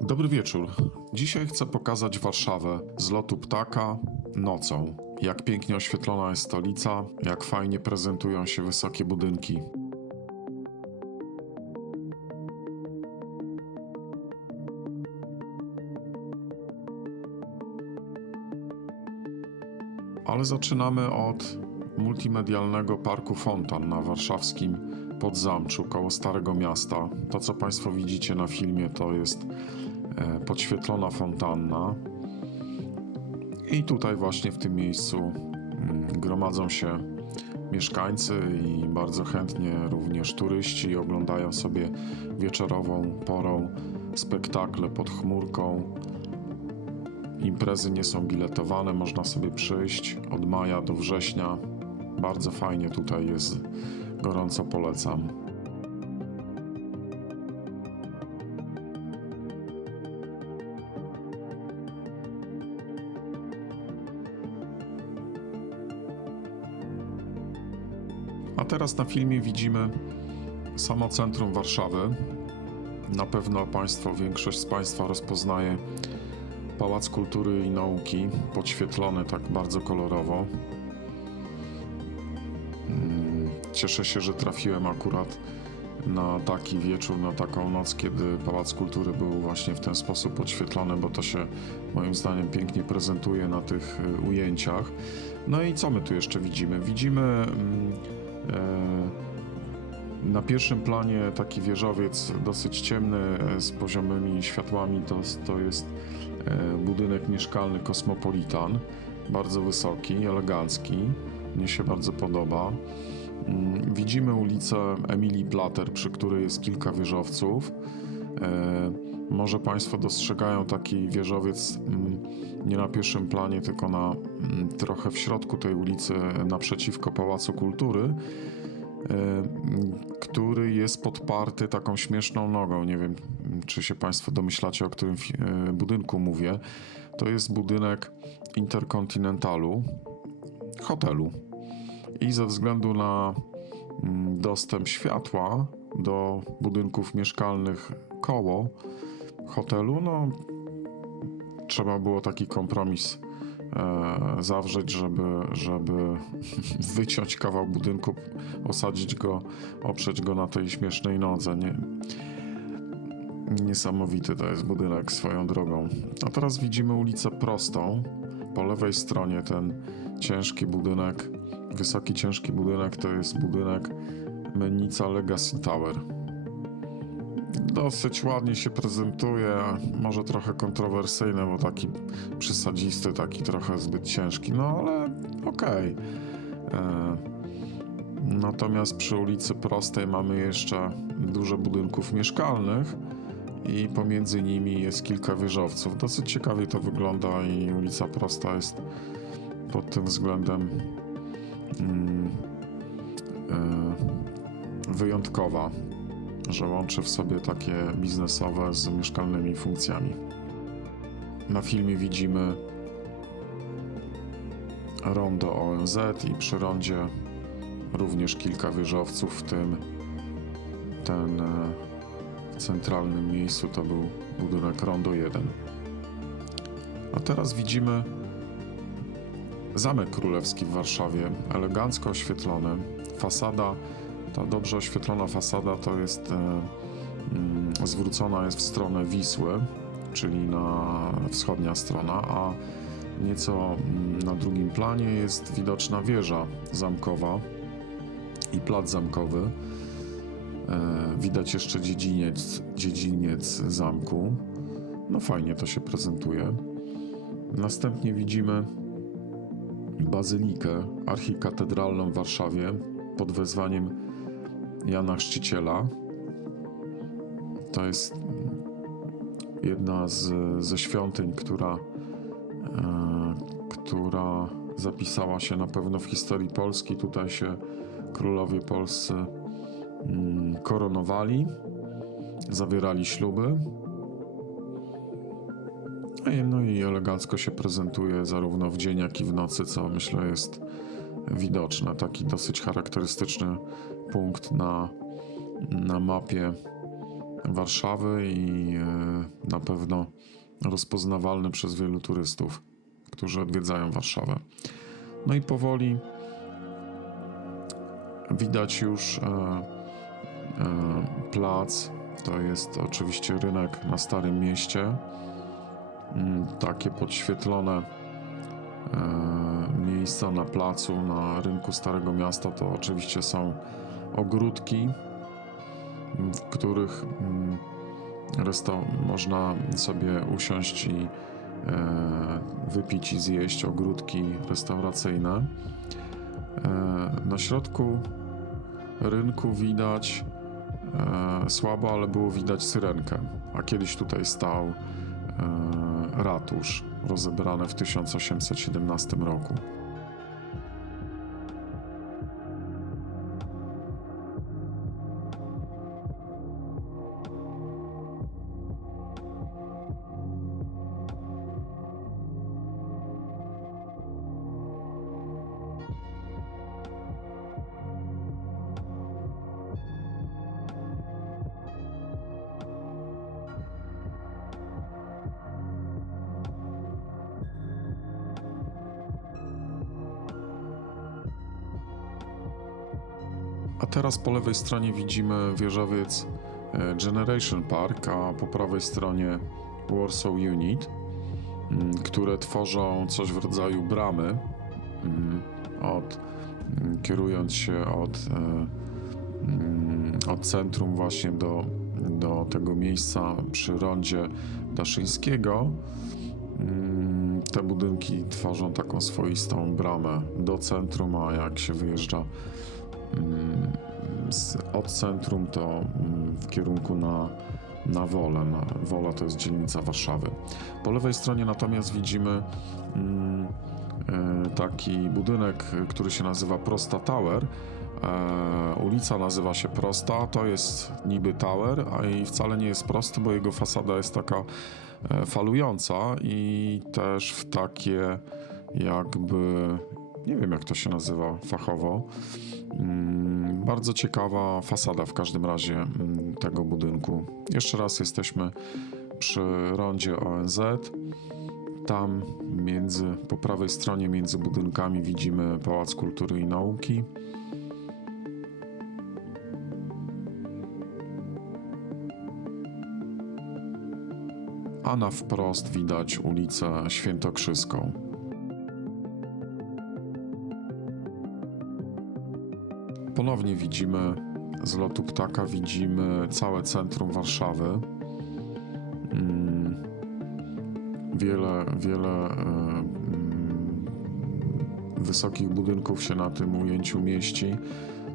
Dobry wieczór. Dzisiaj chcę pokazać Warszawę z lotu ptaka nocą. Jak pięknie oświetlona jest stolica, jak fajnie prezentują się wysokie budynki. Ale zaczynamy od multimedialnego parku Fontan na warszawskim Podzamczu koło Starego Miasta. To, co Państwo widzicie na filmie, to jest e, podświetlona fontanna. I tutaj właśnie w tym miejscu mm, gromadzą się mieszkańcy i bardzo chętnie również turyści oglądają sobie wieczorową porą spektakle pod chmurką. Imprezy nie są biletowane, można sobie przyjść od maja do września. Bardzo fajnie tutaj jest, gorąco polecam. A teraz na filmie widzimy samo centrum Warszawy. Na pewno Państwo, większość z Państwa rozpoznaje Pałac Kultury i Nauki, podświetlony tak bardzo kolorowo. Cieszę się, że trafiłem akurat na taki wieczór, na taką noc, kiedy Pałac Kultury był właśnie w ten sposób podświetlony, bo to się moim zdaniem pięknie prezentuje na tych y, ujęciach. No i co my tu jeszcze widzimy? Widzimy mm, e, na pierwszym planie taki wieżowiec dosyć ciemny e, z poziomymi światłami to, to jest e, budynek mieszkalny Kosmopolitan. Bardzo wysoki, elegancki. Mnie się bardzo podoba. Mm, Widzimy ulicę Emilii Plater, przy której jest kilka wieżowców. E, Może Państwo dostrzegają taki wieżowiec mm, nie na pierwszym planie, tylko na mm, trochę w środku tej ulicy, naprzeciwko Pałacu Kultury e, który jest podparty taką śmieszną nogą. Nie wiem, czy się Państwo domyślacie, o którym e, budynku mówię. To jest budynek Interkontynentalu, hotelu. I ze względu na mm, dostęp światła do budynków mieszkalnych koło hotelu, no trzeba było taki kompromis e, zawrzeć, żeby, żeby wyciąć kawał budynku, osadzić go, oprzeć go na tej śmiesznej nodze. Nie, niesamowity to jest budynek swoją drogą. A teraz widzimy ulicę prostą. Po lewej stronie ten ciężki budynek, wysoki ciężki budynek to jest budynek Mennica Legacy Tower. Dosyć ładnie się prezentuje, może trochę kontrowersyjny, bo taki przesadzisty, taki trochę zbyt ciężki, no ale okej. E, Natomiast przy ulicy Prostej mamy jeszcze dużo budynków mieszkalnych i pomiędzy nimi jest kilka wieżowców. Dosyć ciekawie to wygląda i ulica Prosta jest pod tym względem mm, e, wyjątkowa że łączy w sobie takie biznesowe z mieszkalnymi funkcjami. Na filmie widzimy rondo ONZ i przy rondzie również kilka wieżowców, w tym ten e, centralnym miejscu to był budynek rondo 1. A teraz widzimy Zamek Królewski w Warszawie, elegancko oświetlony, fasada ta dobrze oświetlona fasada to jest e, mm, zwrócona jest w stronę Wisły, czyli na wschodnia strona, a nieco mm, na drugim planie jest widoczna wieża zamkowa i plac zamkowy. E, widać jeszcze dziedziniec, dziedziniec zamku. No fajnie to się prezentuje. Następnie widzimy bazylikę archikatedralną w Warszawie pod wezwaniem Jana Chrzciciela. To jest jedna z, ze świątyń, która, e, która zapisała się na pewno w historii Polski. Tutaj się królowie polscy koronowali, zawierali śluby. No i- No i elegancko się prezentuje zarówno w dzień, jak i w nocy, co myślę jest widoczne. Taki dosyć charakterystyczny punkt na na mapie Warszawy i e, na pewno rozpoznawalny przez wielu turystów, którzy odwiedzają Warszawę. No i powoli widać już e, plac. To jest oczywiście rynek na Starym Mieście. Mm, Takie podświetlone e, miejsca na placu, na rynku Starego Miasta to oczywiście są ogródki, m, w których mm, można sobie usiąść i e, wypić i zjeść ogródki restauracyjne. E, na środku rynku widać e, słabo, ale było widać syrenkę, a kiedyś tutaj stał e, ratusz rozebrany w 1817 roku. A teraz po lewej stronie widzimy wieżowiec e, Generation Park, a po prawej stronie Warsaw Unit, mm, które tworzą coś w rodzaju bramy, mm, od, mm, kierując się od, e, od centrum właśnie do, do tego miejsca przy rondzie Daszyńskiego. Te budynki tworzą taką swoistą bramę do centrum, a jak się wyjeżdża z, od centrum to mm, w kierunku na, na Wolę. Na, Wola to jest dzielnica Warszawy. Po lewej stronie natomiast widzimy mm, e, taki budynek, który się nazywa Prosta Tower. E, ulica nazywa się Prosta, to jest niby tower, a i wcale nie jest prosty, bo jego fasada jest taka e, falująca i też w takie jakby, nie wiem jak to się nazywa fachowo, Mm, Bardzo ciekawa fasada w każdym razie mm, tego budynku. Jeszcze raz jesteśmy przy rondzie ONZ. Tam między, po prawej stronie między budynkami widzimy Pałac Kultury i Nauki. A na wprost widać ulicę Świętokrzyską. Ponownie widzimy z lotu ptaka widzimy całe centrum Warszawy. Mm, Wiele, wiele e, mm, wysokich budynków się na tym ujęciu mieści.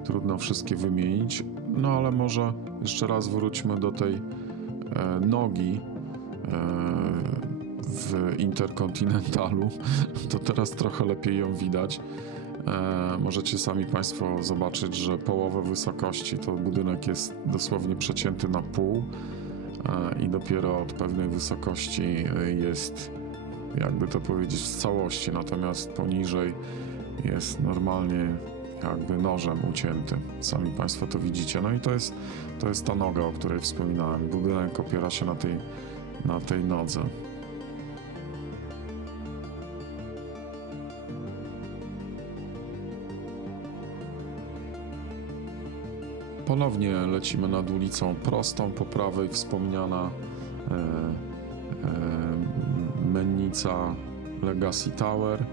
Trudno wszystkie wymienić. No ale może jeszcze raz wróćmy do tej e, nogi e, w Interkontynentalu. To teraz trochę lepiej ją widać. E, możecie sami Państwo zobaczyć, że połowę wysokości to budynek jest dosłownie przecięty na pół e, i dopiero od pewnej wysokości e, jest, jakby to powiedzieć, w całości, natomiast poniżej jest normalnie jakby nożem ucięty. Sami Państwo to widzicie. No i to jest, to jest ta noga, o której wspominałem. Budynek opiera się na tej, na tej nodze. Ponownie lecimy nad ulicą prostą, po prawej wspomniana e, e, mennica Legacy Tower,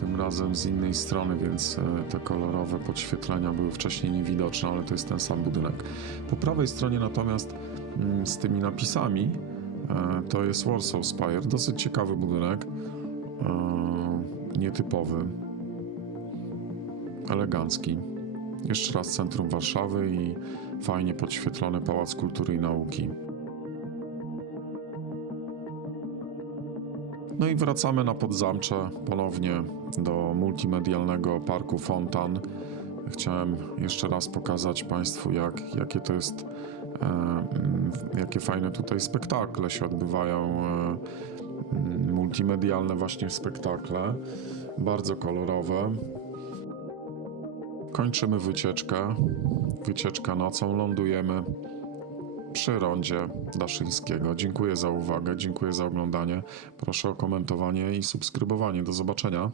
tym razem z innej strony, więc e, te kolorowe podświetlenia były wcześniej niewidoczne, ale to jest ten sam budynek. Po prawej stronie natomiast mm, z tymi napisami to jest Warsaw Spire, dosyć ciekawy budynek, nietypowy, elegancki. Jeszcze raz centrum Warszawy i fajnie podświetlony Pałac Kultury i Nauki. No i wracamy na Podzamcze ponownie do multimedialnego parku Fontan. Chciałem jeszcze raz pokazać Państwu, jak, jakie to jest, e, jakie fajne tutaj spektakle się odbywają. E, multimedialne właśnie spektakle, bardzo kolorowe. Kończymy wycieczkę. Wycieczka nocą lądujemy przy rondzie Daszyńskiego. Dziękuję za uwagę, dziękuję za oglądanie. Proszę o komentowanie i subskrybowanie. Do zobaczenia.